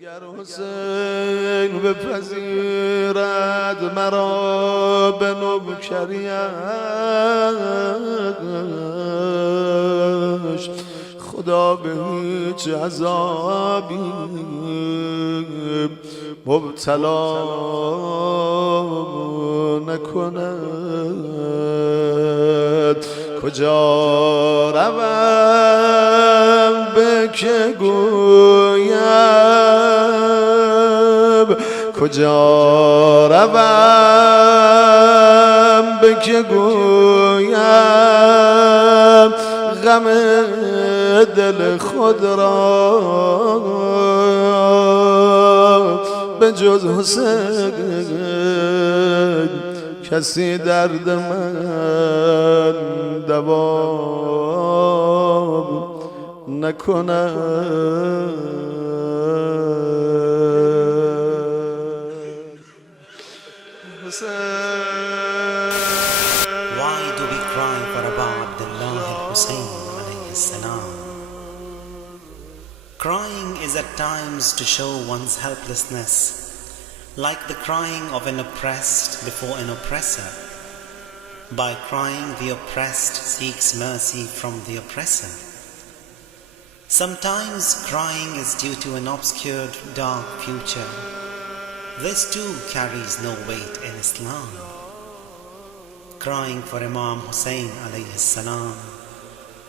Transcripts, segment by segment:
اگر حسین بپذیرد مرا به نوکریش، خدا به هیچ عذابی مبتلا نکند. کجا روم به که گویم، کجا روم به که گویم غم دل خود را به جز حسین کسی درد من دوا نکند. Why do we cry for Aba Abdullah al-Hussein alayhi salam? Crying is at times to show one's helplessness, like the crying of an oppressed before an oppressor. By crying, the oppressed seeks mercy from the oppressor. Sometimes crying is due to an obscured, dark future. This too carries no weight in Islam. Crying for Imam Hussein alayhi salam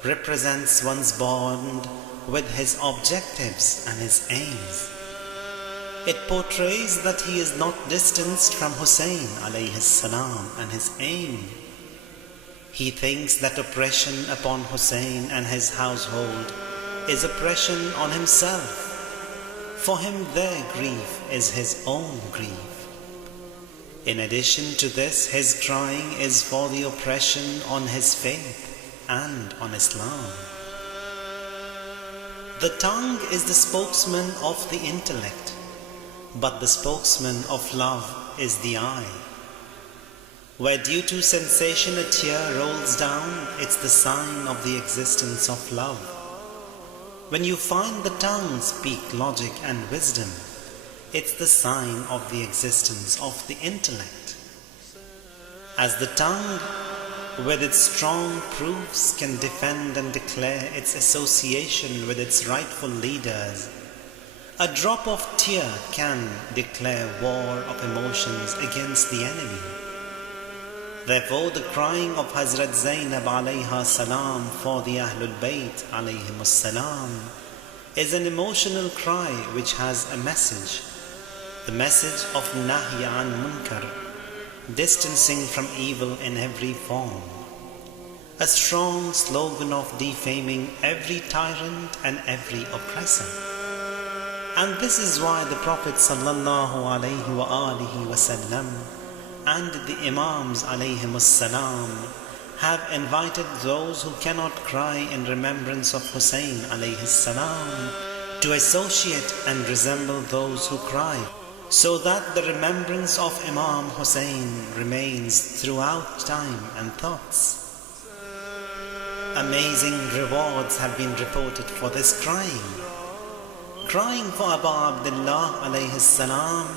represents one's bond with his objectives and his aims. It portrays that he is not distanced from Hussein alayhi salam and his aim. He thinks that oppression upon Hussein and his household is oppression on himself. For him their grief is his own grief. In addition to this, his crying is for the oppression on his faith and on Islam. The tongue is the spokesman of the intellect, but the spokesman of love is the eye. Where due to sensation a tear rolls down, it's the sign of the existence of love. When you find the tongue speak logic and wisdom, it's the sign of the existence of the intellect. As the tongue, with its strong proofs, can defend and declare its association with its rightful leaders, a drop of tear can declare war of emotions against the enemy. Therefore, the crying of Hazrat Zainab alayha salam for the Ahlul Bayt alayhimus salam is an emotional cry which has a message, the message of Nahy an Munkar, distancing from evil in every form, a strong slogan of defaming every tyrant and every oppressor. And this is why the Prophet sallallahu alayhi wa alihi wasallam and the Imams alayhimus salam have invited those who cannot cry in remembrance of Husain alayhis salam to associate and resemble those who cry, so that the remembrance of Imam Husain remains throughout time and thoughts. Amazing rewards have been reported for this crying. Crying for Aba Abdullah alayhis salam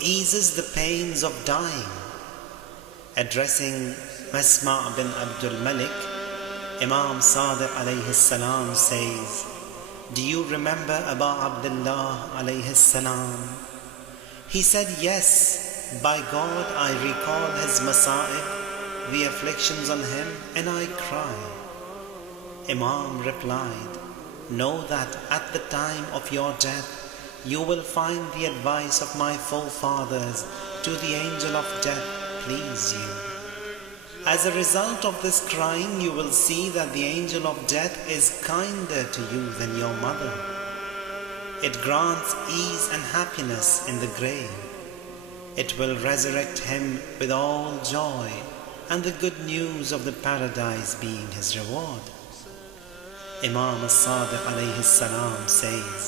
eases the pains of dying. Addressing Masma' bin Abdul Malik, Imam Sadiq alayhis salam says, "Do you remember Aba Abdullah alayhis salam?" He said, "Yes, by God I recall his masa'ib, the afflictions on him, and I cry." Imam replied, "Know that at the time of your death, you will find the advice of my forefathers to the angel of death please you. As a result of this crying, you will see that the angel of death is kinder to you than your mother. It grants ease and happiness in the grave. It will resurrect him with all joy, and the good news of the paradise being his reward." Imam as-Sadiq alayhi salam says,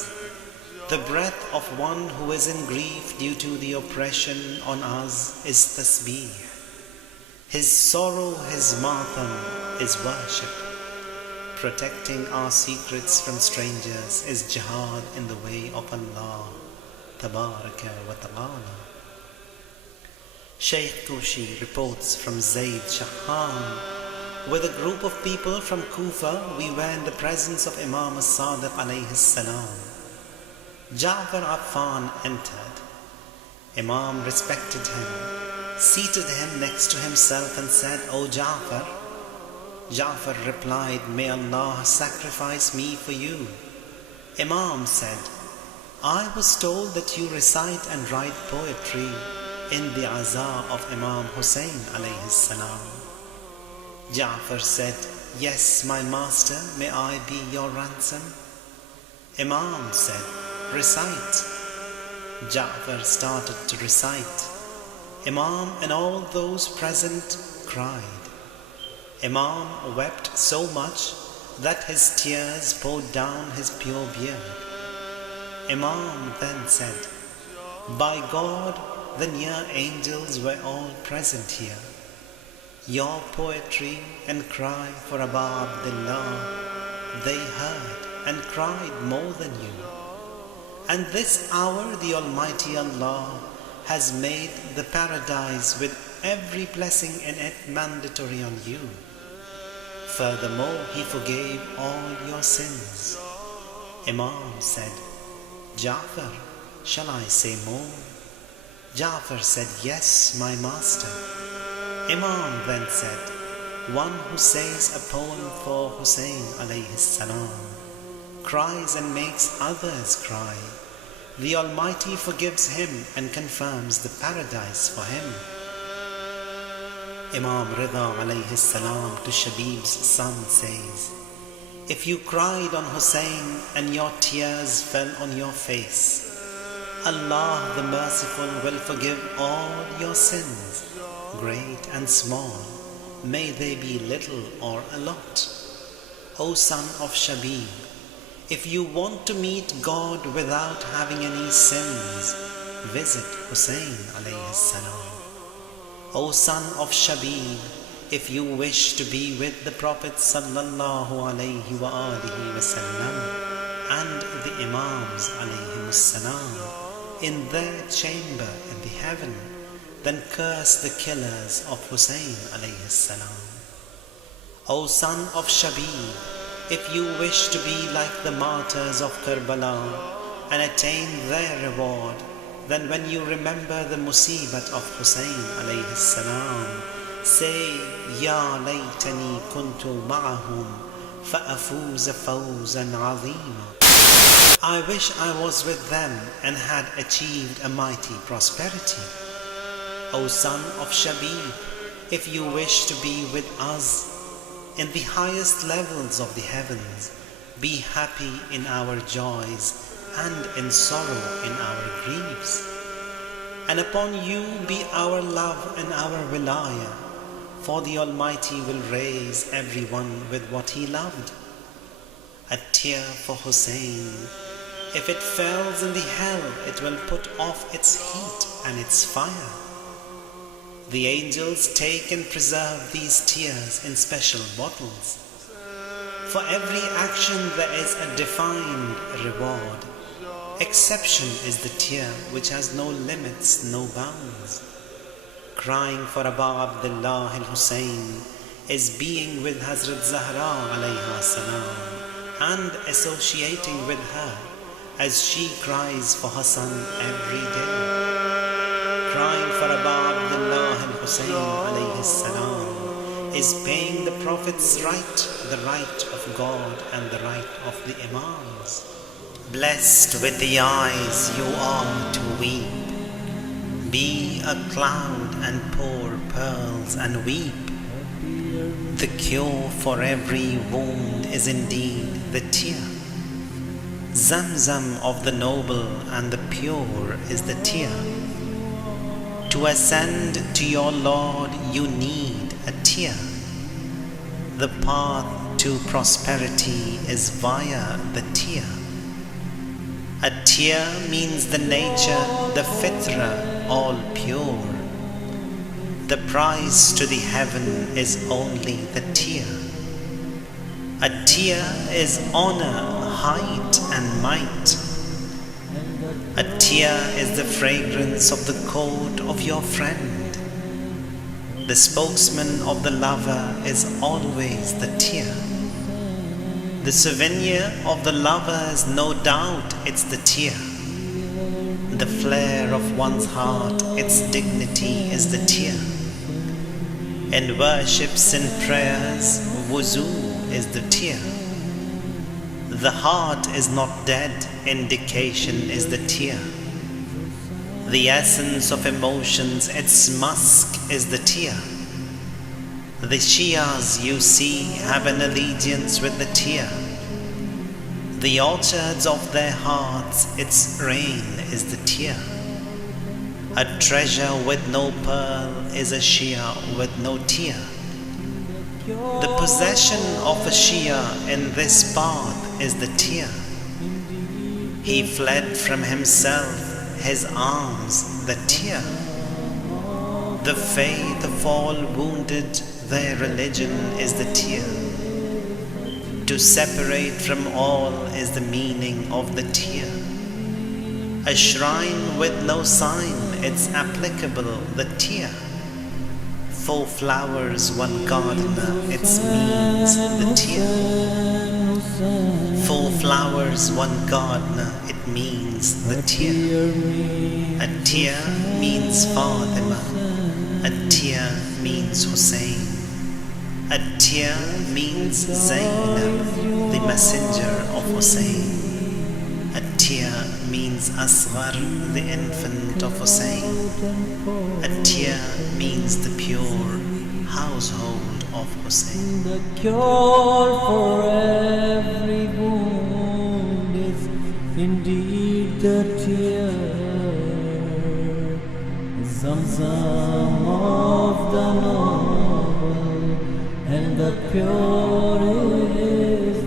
"The breath of one who is in grief due to the oppression on us is tasbih. His sorrow, his martyrdom is worship. protecting our secrets from strangers is jihad in the way of Allah Tabaraka wa Ta'ala. Shaykh Tushi reports from Zayd Shahan, with a group of people from Kufa, we were in the presence of Imam as-Sadiq alayhi salam. Ja'far Affan entered. Imam respected him, seated him next to himself and said, "O Ja'far." Ja'far replied, "May Allah sacrifice me for you." Imam said, "I was told that you recite and write poetry in the Aza of Imam Hussein alayhi salam." Ja'far said, "Yes, my master, may I be your ransom?" Imam said, "Recite." Ja'far started to recite. Imam and all those present cried. Imam wept so much that his tears poured down his pure beard. Imam then said, "By God, the near angels were all present here. Your poetry and cry for Aba Abdullah, they heard and cried more than you. And this hour the Almighty Allah has made the paradise with every blessing in it mandatory on you. Furthermore, He forgave all your sins." Imam said, "Ja'far, shall I say more?" Ja'far said, "Yes, my master." Imam then said, "One who says a poem for Hussein alayhi salam, cries and makes others cry, the Almighty forgives him and confirms the paradise for him." Imam Rida alayhi salam to Shabib's son says, "If you cried on Hussein and your tears fell on your face, Allah the Merciful will forgive all your sins, great and small, may they be little or a lot. O son of Shabib, if you want to meet God without having any sins, visit Husain alayhi salam. O son of Shabib, if you wish to be with the Prophet sallallahu alayhi wa alihi wasallam and the Imams alayhi salam in their chamber in the heaven, then curse the killers of Husain alayhi salam. O son of Shabib, if you wish to be like the martyrs of Karbala and attain their reward, then when you remember the musibat of Husain alayhi salam, say, Ya laytani kuntu ma'ahum fa'afuza fawzan azima. I wish I was with them and had achieved a mighty prosperity. O son of Shabib, if you wish to be with us in the highest levels of the heavens, be happy in our joys and in sorrow in our griefs. And upon you be our love and our wilayah, for the Almighty will raise everyone with what He loved. A tear for Husain, if it falls in the hell, it will put off its heat and its fire. The angels take and preserve these tears in special bottles. For every action there is a defined reward. Exception is the tear which has no limits, no bounds. Crying for Aba Abdullah al-Husain is being with Hazrat Zahra alayha salam and associating with her as she cries for Hassan every day. Crying for Aba Abdullah al-Husain alayhi salam is paying the Prophet's right, the right of God and the right of the Imams. Blessed with the eyes you are to weep. Be a cloud and pour pearls and weep. The cure for every wound is indeed the tear. Zamzam of the noble and the pure is the tear. To ascend to your Lord you need a tear. The path to prosperity is via the tear. A tear means the nature, the fitra, all pure. The prize to the heaven is only the tear. A tear is honor, height and might. A tear is the fragrance of the coat of your friend. The spokesman of the lover is always the tear. The souvenir of the lover is no doubt it's the tear. The flare of one's heart, its dignity is the tear. In worships and prayers, wuzu is the tear. The heart is not dead, indication is the tear. The essence of emotions, its musk is the tear. The Shias you see have an allegiance with the tear. The orchards of their hearts, its rain is the tear. A treasure with no pearl is a Shia with no tear. The possession of a Shia in this path is the tear. He fled from himself, his arms the tear. The faith of all wounded, their religion is the tear. To separate from all is the meaning of the tear. A shrine with no sign, it's applicable, the tear. 4 flowers, 1 gardener, it means the tear. 4 flowers, 1 gardener, it means the tear. A tear means Fatima. A tear means Hussein. A tear means Zainab, the messenger of Hussein. A tear means Asghar, the infant of Hussein. A tear means the pure household of Hussein. The cure for every wound is indeed the tear. Zamzam of the noble and the pure is